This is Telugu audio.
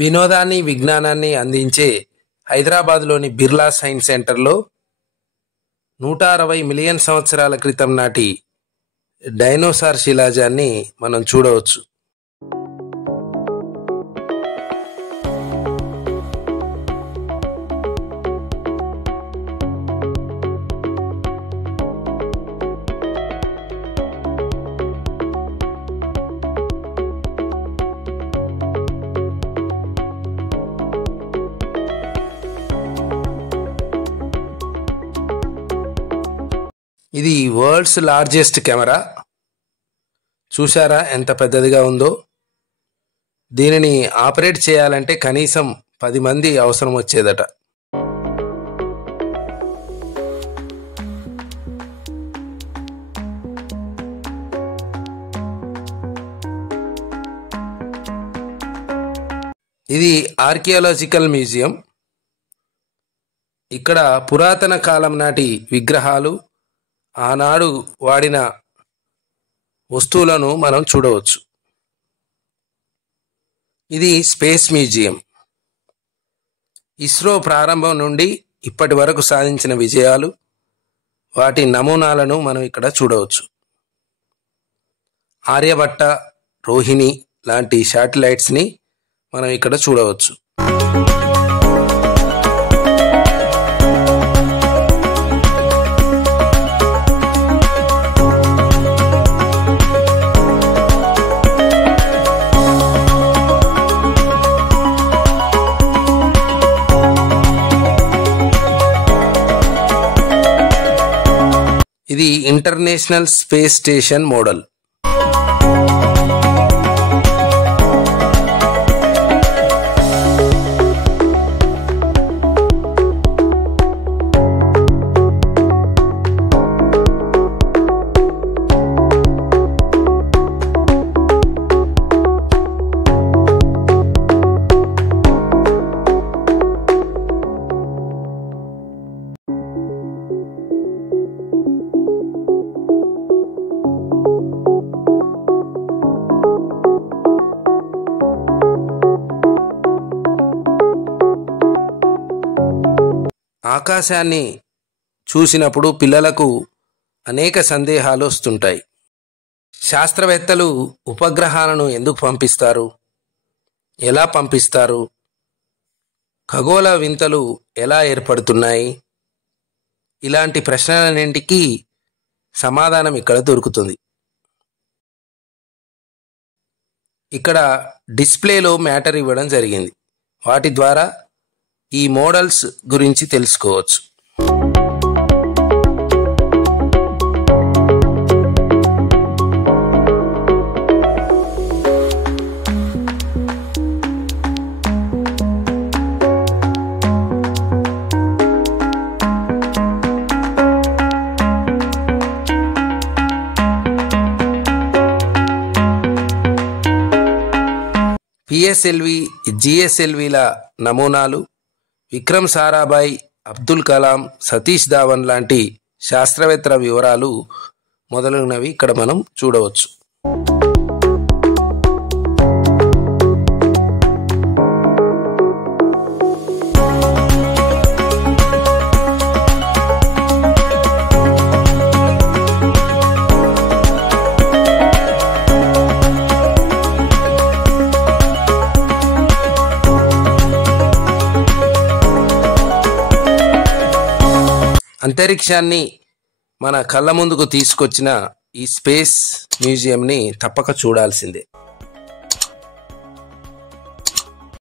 వినోదాన్ని విజ్ఞానాన్ని అందించే హైదరాబాద్లోని బిర్లా సైన్స్ సెంటర్లో 160 మిలియన్ సంవత్సరాల క్రితం నాటి డైనోసార్ శిలాజాన్ని మనం చూడవచ్చు. ఇది వరల్డ్స్ లార్జెస్ట్ కెమెరా. చూసారా ఎంత పెద్దదిగా ఉందో. దీనిని ఆపరేట్ చేయాలంటే కనీసం 10 మంది అవసరం వచ్చేదట. ఇది ఆర్కియాలజికల్ మ్యూజియం. ఇక్కడ పురాతన కాలం నాటి విగ్రహాలు, ఆనాడు వాడిన వస్తువులను మనం చూడవచ్చు. ఇది స్పేస్ మ్యూజియం. ఇస్రో ప్రారంభం నుండి ఇప్పటి వరకు సాధించిన విజయాలు, వాటి నమూనాలను మనం ఇక్కడ చూడవచ్చు. ఆర్యభట్ట, రోహిణి లాంటి శాటిలైట్స్ని మనం ఇక్కడ చూడవచ్చు. ఇది ఇంటర్నేషనల్ స్పేస్ స్టేషన్ మోడల్. ఆకాశాన్ని చూసినప్పుడు పిల్లలకు అనేక సందేహాలు వస్తుంటాయి. శాస్త్రవేత్తలు ఉపగ్రహాలను ఎందుకు పంపిస్తారు, ఎలా పంపిస్తారు, ఖగోళ వింతలు ఎలా ఏర్పడుతున్నాయి, ఇలాంటి ప్రశ్నలన్నింటికీ సమాధానం ఇక్కడ దొరుకుతుంది. ఇక్కడ డిస్ప్లేలో మ్యాటర్ ఇవ్వడం జరిగింది. వాటి ద్వారా ఈ మోడల్స్ గురించి తెలుసుకోవచ్చు. పిఎస్ఎల్వి, జిఎస్ఎల్విల నమూనాలు, విక్రమ్ సారాభాయ్, అబ్దుల్ కలాం, సతీష్ ధావన్ లాంటి శాస్త్రవేత్తల వివరాలు మొదలైనవి ఇక్కడ మనం చూడవచ్చు. అంతరిక్షాన్ని మన కళ్ళ ముందుకు తీసుకొచ్చిన ఈ స్పేస్ మ్యూజియంని తప్పక చూడాల్సిందే.